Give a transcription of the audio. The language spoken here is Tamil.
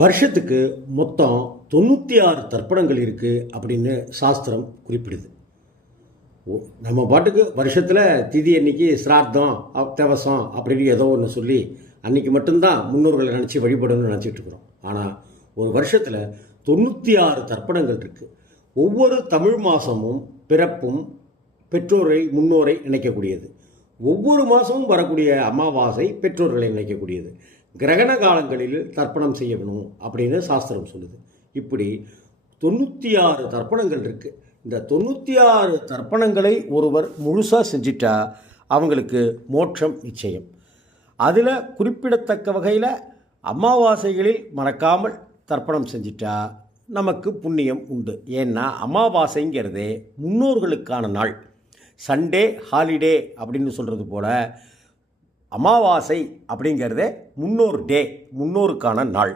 வருஷத்துக்கு மொத்தம் 96 தர்ப்பணங்கள் இருக்குது அப்படின்னு சாஸ்திரம் குறிப்பிடுது. நம்ம பாட்டுக்கு வருஷத்தில் திதி அன்னைக்கு சிரார்த்தம் தேவசம் அப்படின்னு ஏதோ ஒன்று சொல்லி அன்றைக்கி மட்டும்தான் முன்னோர்களை நினச்சி வழிபடணும்னு நினச்சிட்டு இருக்கிறோம். ஆனால் ஒரு வருஷத்தில் 96 தர்ப்பணங்கள் இருக்குது. ஒவ்வொரு தமிழ் மாதமும் பிறப்பும் பெற்றோரை முன்னோரை நினைக்கக்கூடியது. ஒவ்வொரு மாதமும் வரக்கூடிய அமாவாசை பெற்றோர்களை நினைக்கக்கூடியது. கிரகண காலங்களில் தர்ப்பணம் செய்யணும் அப்படின்னு சாஸ்திரம் சொல்லுது. இப்படி 96 தர்ப்பணங்கள் இருக்குது. இந்த 96 தர்ப்பணங்களை ஒருவர் முழுசாக செஞ்சிட்டா அவங்களுக்கு மோட்சம் நிச்சயம். அதில் குறிப்பிடத்தக்க வகையில் அமாவாசைகளில் மறக்காமல் தர்ப்பணம் செஞ்சிட்டா நமக்கு புண்ணியம் உண்டு. ஏன்னா அமாவாசைங்கிறதே முன்னோர்களுக்கான நாள். சண்டே ஹாலிடே அப்படின்னு சொல்கிறது போல் அமாவாசை அப்படிங்கிறதே முன்னோர் டே, முன்னோருக்கான நாள்.